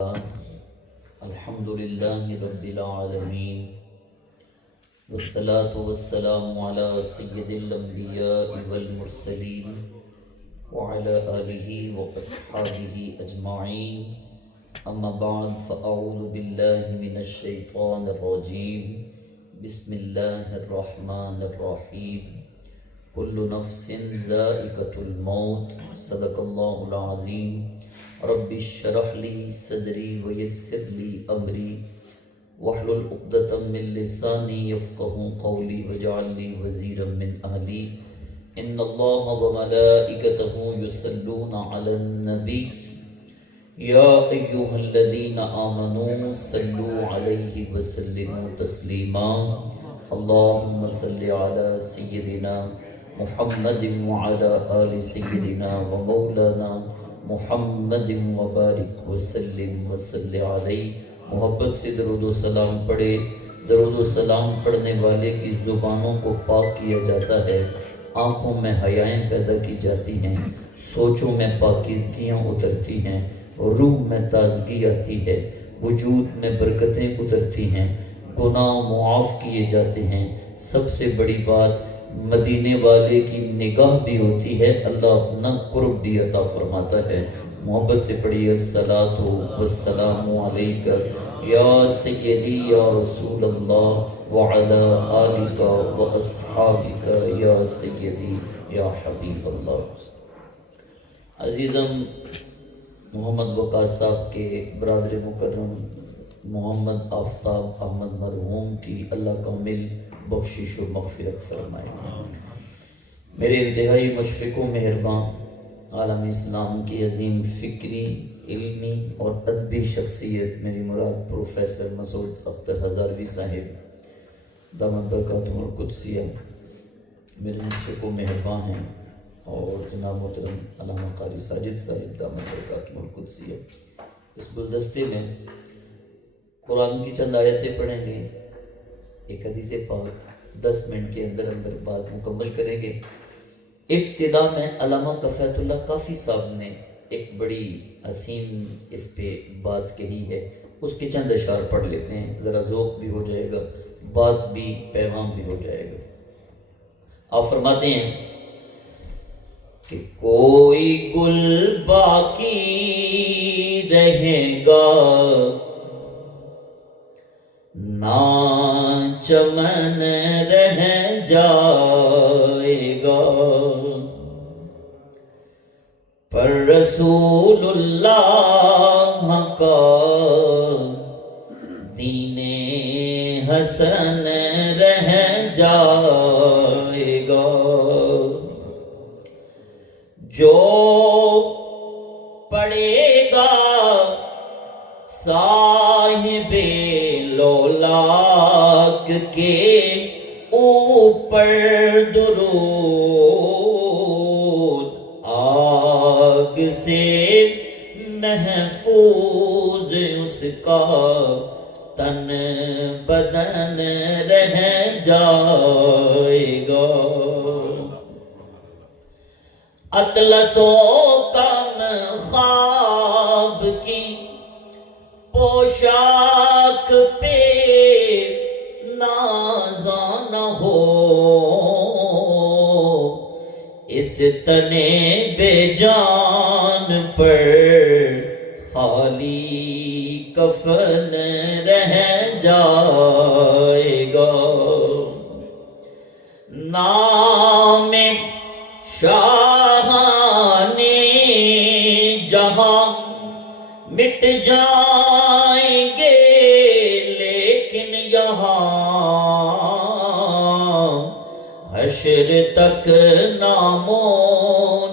الحمد لله رب العالمين والصلاة والسلام على سيد الأنبياء والمرسلين وعلى آله وأصحابه أجمعين أما بعد فأعوذ بالله من الشيطان الرجيم بسم الله الرحمن الرحيم كل نفس ذائقة الموت صدق الله العظيم رب اشرح لي صدري ويسر لي امري واحلل عقدة من لساني يفقهوا قولي واجعل لي وزيرا من اهلي ان الله وملائكته يصلون على النبي يا ايها الذين امنوا صلوا عليه وسلموا تسليما اللهم صل على سيدنا محمد وعلى آل سيدنا ومولانا محمد مبارک وسلم وصلی علیہ. محبت سے درود و سلام پڑھے. درود و سلام پڑھنے والے کی زبانوں کو پاک کیا جاتا ہے، آنکھوں میں حیائیں پیدا کی جاتی ہیں، سوچوں میں پاکیزگیاں اترتی ہیں، روح میں تازگی آتی ہے، وجود میں برکتیں اترتی ہیں، گناہ معاف کیے جاتے ہیں. سب سے بڑی بات مدینے والے کی نگاہ بھی ہوتی ہے، اللہ اپنا قرب بھی عطا فرماتا ہے. محبت سے پڑھیے الصلاۃ والسلام علیکہ یا سیدی یا رسول اللہ وعلی آلک واصحابک یا سیدی یا حبیب اللہ. عزیزم، محمد وقاص صاحب کے برادر مکرم محمد آفتاب احمد مرحوم کی اللہ کامل بخشش و مغفرت فرمائے. میرے انتہائی مشفق و مہربان عالم اسلام کی عظیم فکری، علمی اور ادبی شخصیت میری مراد پروفیسر مسعود اختر ہزاروی صاحب دامت برکاتہم القدسیہ میرے مشفق و مہربان ہیں، اور جناب محترم علامہ قاری ساجد صاحب دامت برکاتہم القدسیہ. اس گلدستے میں قرآن کی چند آیتیں پڑھیں گے، ایک حدیث پاک 10 منٹ کے اندر بات مکمل کریں گے. ابتدا میں علامہ کفایت اللہ کافی صاحب نے ایک بڑی حسین اس پہ بات کہی ہے، اس کے چند اشعار پڑھ لیتے ہیں، ذرا ذوق بھی ہو جائے گا، بات بھی، پیغام بھی ہو جائے گا. آپ فرماتے ہیں کہ کوئی گل باقی رہے گا نہ چمن رہ جائے گا، پر رسول اللہ کا دین حسن رہ جائے گا. جو پڑھے گا صاحب لولاک کے اوپر درود، آگ سے محفوظ اس کا تن بدن رہ جائے گا. اطلس و کم خواب کی پوشاک پہ نازا نہ ہو، اس تنے بے جان پر خالی کفن رہ جائے گا. نام شاہانے جہاں مٹ جائیں گے، لیکن یہاں حشر تک نام و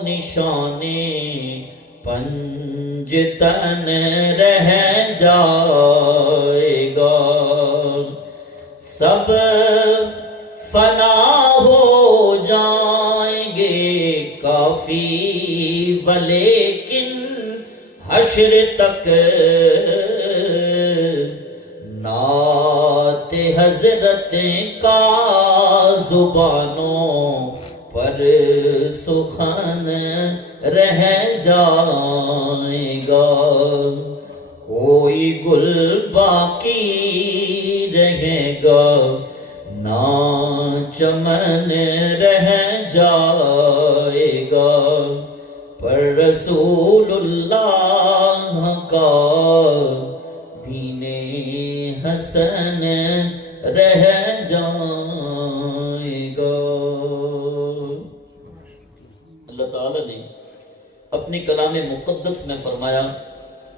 نشانے پنجتن رہ جائے گا. سب فنا ہو جائیں گے کافی، ولیکن حشر تک نعت حضرت کا زبانوں پر سخن رہ جائے گا. کوئی کوئی گل باقی رہے گا نہ چمن رہ جائے گا، پر رسول اللہ کا دین حسن رہ جائے گا۔ اللہ تعالیٰ نے اپنی کلام مقدس میں فرمایا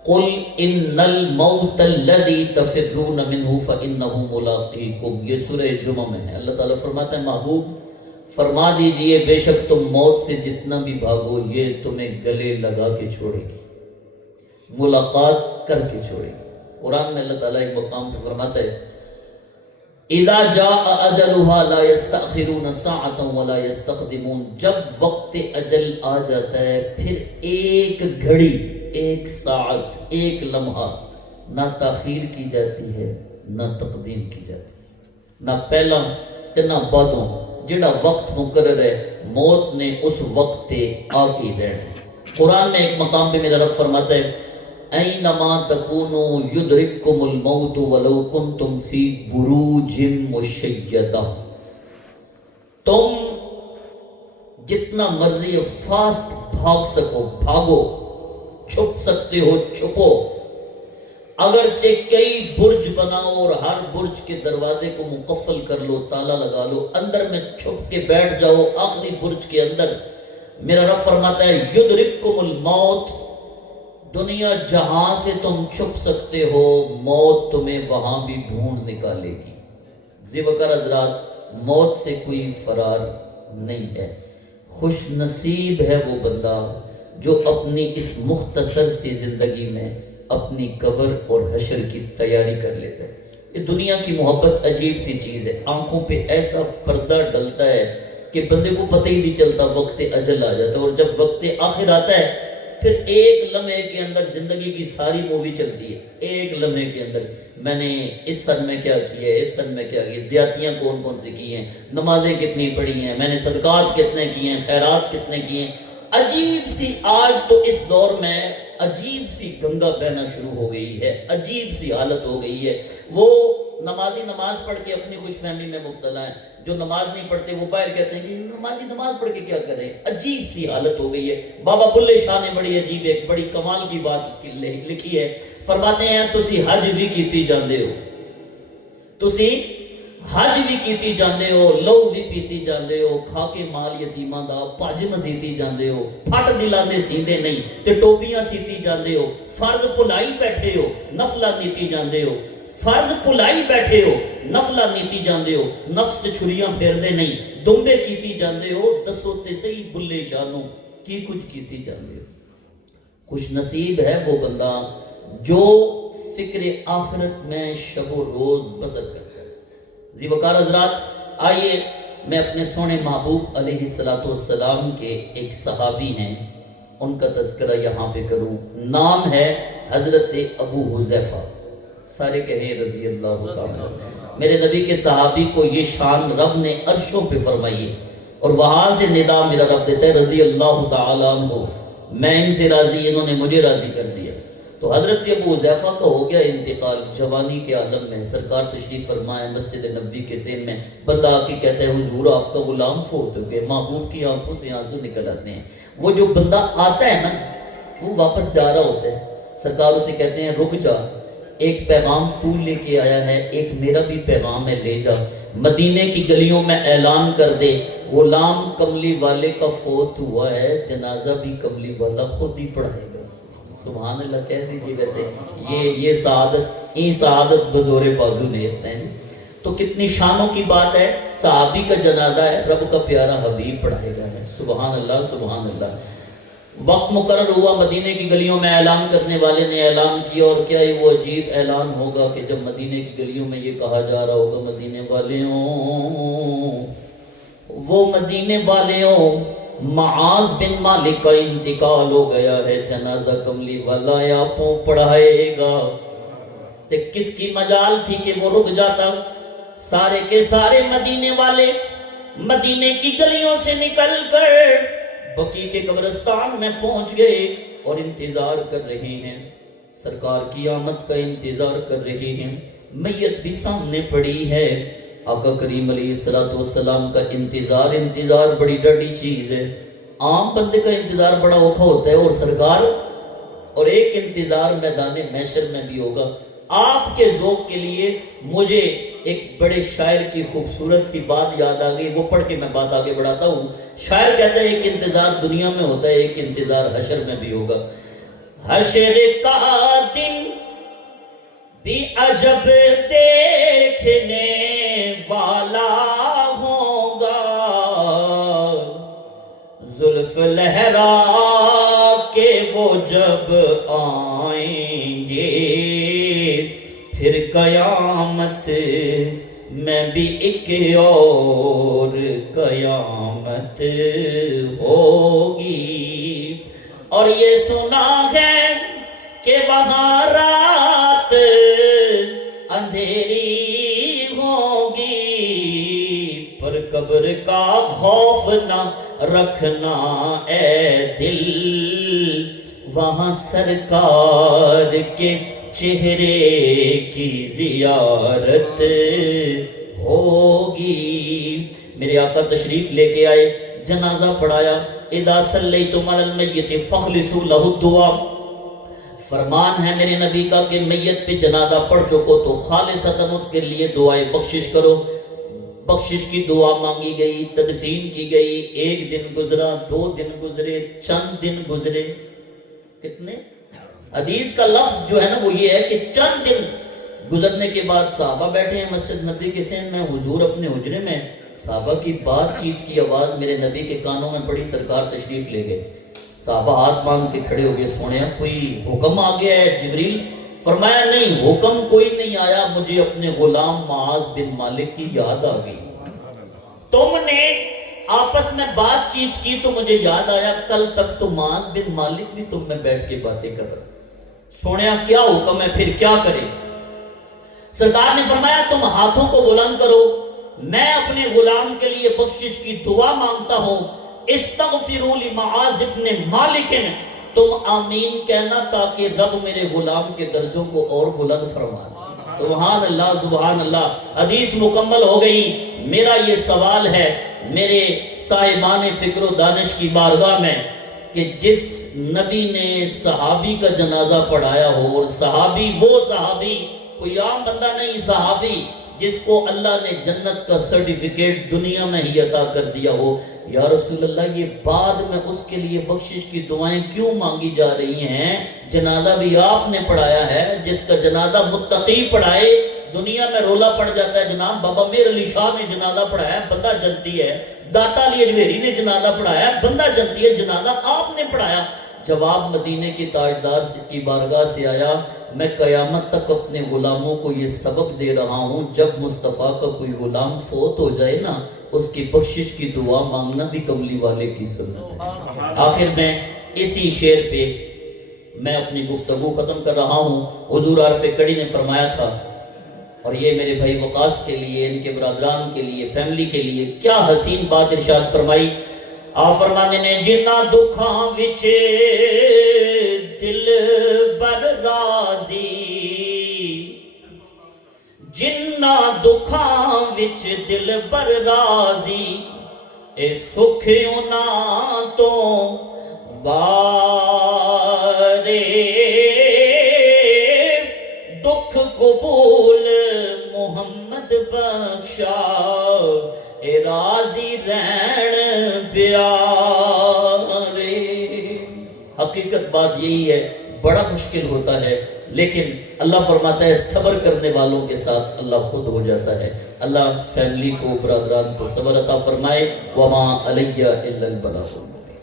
قل ان الموت الذی تفرون منہ فانہ ملاقیکم، یہ سورہ جمعہ میں ہے۔ اللہ تعالیٰ فرماتا ہے محبوب فرما دیجئے بے شک تم موت سے جتنا بھی بھاگو یہ تمہیں گلے لگا کے چھوڑے گی، ملاقات کر کے چھوڑے گی۔ قرآن میں اللہ تعالیٰ ایک مقام پہ فرماتا ہے اذا جاء اجلها لا يستأخرون ساعة ولا يستقدمون، جب وقت اجل آ جاتا ہے پھر ایک گھڑی، ایک ساعت، ایک لمحہ نہ تاخیر کی جاتی ہے نہ تقدیم کی جاتی ہے، نہ پہلا تے نہ بعدوں، جڑا وقت مقرر ہے موت نے اس وقت تے آ کے رہنا ہے۔ قرآن میں ایک مقام پہ میرا رب فرماتا ہے اینما تکونوا یدرککم الموت ولو کنتم فی بروج مشیدہ، تم جتنا مرضی فاسٹ بھاگ سکو بھاگو، چھپ سکتے ہو چھپو، اگرچہ کئی برج بناؤ اور ہر برج کے دروازے کو مقفل کر لو، تالا لگا لو، اندر میں چھپ کے بیٹھ جاؤ آخری برج کے اندر، میرا رب فرماتا ہے یدرککم الموت، دنیا جہاں سے تم چھپ سکتے ہو موت تمہیں وہاں بھی ڈھونڈ نکالے گی۔ ذی وقار حضرات موت سے کوئی فرار نہیں ہے۔ خوش نصیب ہے وہ بندہ جو اپنی اس مختصر سی زندگی میں اپنی قبر اور حشر کی تیاری کر لیتا ہے۔ یہ دنیا کی محبت عجیب سی چیز ہے، آنکھوں پہ ایسا پردہ ڈلتا ہے کہ بندے کو پتہ ہی نہیں چلتا، وقت اجل آ جاتا ہے، اور جب وقت آخر آتا ہے پھر ایک لمحے کے اندر زندگی کی ساری مووی چلتی ہے۔ ایک لمحے کے اندر میں نے اس سن میں کیا کیا ہے، اس سن میں کیا کیا، زیادتیاں کون کون سی کی ہیں، نمازیں کتنی پڑھی ہیں، میں نے صدقات کتنے کیے ہیں، خیرات کتنے کیے ہیں۔ عجیب سی آج تو اس دور میں عجیب سی گنگا بہنا شروع ہو گئی ہے، عجیب سی حالت ہو گئی ہے۔ وہ نمازی نماز پڑھ کے اپنی خوش فہمی میں مبتلا ہیں، جو نماز نہیں پڑھتے وہ باہر کہتے ہیں کہ نمازی نماز پڑھ کے کیا کریں۔ عجیب سی حالت ہو گئی ہے۔ بابا بلے شاہ نے بڑی عجیب ایک بڑی کمال کی بات لکھی ہے، فرماتے ہیں تسی حج بھی کیتی جاندے ہو، تسی حج بھی کیتی جاندے ہو، لہو بھی پیتی جاندے ہو، کھا کے مال یتیماں دا پج مسیتی جاندے ہو، پھٹ دلاندے سیندے نہیں تے ٹوپیاں سیتی جاندے ہو، فرض بھلائی بیٹھے ہو، نفلہ نیتی جاندے ہو، فرض بھلائی بیٹھے ہو، نفلہ نیتی جاندے ہو، نفس تے چھریاں پھیر دے نہیں، دمبے کیتی جاندے ہو، دسو تے صحیح بلے شانوں کی کچھ کیتی جاندے ہو۔ خوش نصیب ہے وہ بندہ جو فکر آخرت میں شب و روز بسر کرتا ہے۔ ذی وقار حضرات آئیے میں اپنے سونے محبوب علیہ السلام کے ایک صحابی ہیں ان کا تذکرہ یہاں پہ کروں۔ نام ہے حضرت ابو حذیفہ، سارے کہیں رضی اللہ تعالیٰ۔ میرے نبی کے صحابی کو یہ شان رب نے عرشوں پہ فرمائی ہے، اور وہاں سے ندا میرا رب دیتا ہے رضی اللہ تعالیٰ عنہ، میں ان سے راضی، انہوں نے مجھے راضی کر دیا۔ تو حضرت ابو حذیفہ کا ہو گیا انتقال جوانی کے عالم میں، سرکار تشریف فرمائے مسجد نبوی کے سین میں، بندہ آ کے کہتا ہے حضور آپ کا غلام فوت ہو گیا، محبوب کی آنکھوں سے آنسو نکل آتے ہیں۔ وہ جو بندہ آتا ہے نا وہ واپس جا رہا ہوتا ہے، سرکار اسے کہتے ہیں رک جا، ایک پیغام تو لے کے آیا ہے، ایک میرا بھی پیغام ہے، لے جا، مدینے کی گلیوں میں اعلان کر دے غلام کملی والے کا فوت ہوا ہے، جنازہ بھی کملی والا خود ہی پڑھائے گا۔ سبحان اللہ کہہ دیجئے۔ ویسے یہ سعادت، این سعادت بزور بازو نیست ہے جی۔ تو کتنی شانوں کی بات ہے، صحابی کا جنازہ ہے، رب کا پیارا حبیب پڑھائے گا ہے۔ سبحان اللہ سبحان اللہ۔ وقت مقرر ہوا، مدینے کی گلیوں میں اعلان کرنے والے نے اعلان کیا، اور کیا یہ وہ عجیب اعلان ہوگا کہ جب مدینے کی گلیوں میں یہ کہا جا رہا ہوگا مدینے والیوں، وہ مدینے والیوں معاذ بن مالک کا انتقال ہو گیا ہے، جنازہ کملی والا آپوں پڑھائے گا۔ تے کس کی مجال تھی کہ وہ رک جاتا؟ سارے کے سارے مدینے والے مدینے کی گلیوں سے نکل کر بقیع کے قبرستان میں پہنچ گئے اور انتظار کر رہے ہیں۔ سرکار کی آمد کا انتظار کر رہے ہیں، میت بھی سامنے پڑی ہے۔ آقا کریم علیہ السلام کا انتظار بڑی ڈاڈی چیز ہے۔ عام بندے کا انتظار بڑا اوکھا ہوتا ہے، اور سرکار اور ایک انتظار میدان محشر میں بھی ہوگا۔ آپ کے ذوق کے لیے مجھے ایک بڑے شاعر کی خوبصورت سی بات یاد آ گئی، وہ پڑھ کے میں بات آگے بڑھاتا ہوں۔ شاعر کہتا ہے ایک انتظار دنیا میں ہوتا ہے، ایک انتظار حشر میں بھی ہوگا۔ حشر کا دن بھی عجب دیکھنے والا ہوگا، زلف لہرا کے وہ جب آئیں گے، پھر قیامت میں بھی ایک اور قیامت ہوگی۔ اور یہ سنا ہے کہ وہاں رات اندھیری ہوگی، پر قبر کا خوف نہ رکھنا اے دل، وہاں سرکار کے چہرے کی زیارت ہوگی۔ میرے آقا تشریف لے کے آئے، جنازہ پڑھایا۔ اذا صلیتم علی المیت فاخلصوا لہ الدعاء، فرمان ہے میرے نبی کا کہ میت پہ جنازہ پڑھ چکو تو خالصتاً اس کے لیے دعائے بخشش کرو۔ بخشش کی دعا مانگی گئی، تدفین کی گئی۔ ایک دن گزرا، 2 دن گزرے، چند دن گزرے، کتنے؟ حدیث کا لفظ جو ہے نا وہ یہ ہے کہ چند دن گزرنے کے بعد صحابہ بیٹھے ہیں مسجد نبی کے سین میں، حضور اپنے حجرے میں، صحابہ کی بات چیت کی آواز میرے نبی کے کانوں میں پڑی، سرکار تشریف لے گئے۔ صحابہ ہاتھ مانگ کے کھڑے ہو گئے، سونے کوئی حکم آ گیا ہے جبریل؟ فرمایا نہیں، حکم کوئی نہیں آیا، مجھے اپنے غلام معاذ بن مالک کی یاد آ گئی۔ تم نے آپس میں بات چیت کی تو مجھے یاد آیا، کل تک تو معاذ بن مالک بھی تم میں بیٹھ کے باتیں کر رہا۔ سونے کیا حکم ہے، پھر کیا کرے؟ سرکار نے فرمایا تم ہاتھوں کو بلند کرو، میں اپنے غلام کے لیے بخشش کی دعا مانگتا ہوں۔ استغفروا لمعاذ بن مالک، تم آمین کہنا تاکہ رب میرے غلام کے درجوں کو اور بلند فرما دے۔ سبحان اللہ سبحان اللہ۔ حدیث مکمل ہو گئی۔ میرا یہ سوال ہے میرے صاحبان فکر و دانش کی بارگاہ میں کہ جس نبی نے صحابی کا جنازہ پڑھایا ہو، اور صحابی وہ صحابی کوئی عام بندہ نہیں، صحابی جس کو اللہ نے جنت کا سرٹیفکیٹ دنیا میں ہی عطا کر دیا ہو، یا رسول اللہ یہ بعد میں اس کے لیے بخشش کی دعائیں کیوں مانگی جا رہی ہیں؟ جنازہ بھی آپ نے پڑھایا ہے، جس کا جنازہ متقی پڑھائے دنیا میں رولا پڑ جاتا ہے۔ جناب بابا میر علی شاہ نے جنازہ پڑھایا ہے، بندہ جنتی ہے۔ داتا علی اجمیری نے جنازہ پڑھایا ہے، بندہ جنتی ہے۔ جنازہ آپ نے پڑھایا۔ جواب مدینے کی تاجدار کی بارگاہ سے آیا، میں قیامت تک اپنے غلاموں کو یہ سبق دے رہا ہوں، جب مصطفیٰ کا کوئی غلام فوت ہو جائے نا، اس کی بخشش کی دعا مانگنا بھی کملی والے کی سنت ہے۔ آخر میں اسی شعر پہ میں اپنی گفتگو ختم کر رہا ہوں۔ حضور عارف کڑی نے فرمایا تھا، اور یہ میرے بھائی وقاص کے لیے، ان کے برادران کے لیے، فیملی کے لیے کیا حسین بات ارشاد فرمائی۔ آپ فرمانے نے جنہ دکھاں وچ دل بر راضی، جنہ دکھاں وچ دل بر راضی، اے سکھ انہاں تو بارے دکھ قبول محمد بخشا، اے راضی رہن پیارے۔ حقیقت بات یہی ہے، بڑا مشکل ہوتا ہے، لیکن اللہ فرماتا ہے صبر کرنے والوں کے ساتھ اللہ خود ہو جاتا ہے۔ اللہ فیملی کو، برادران کو صبر عطا فرمائے۔ وما علیہ الا البلاغ۔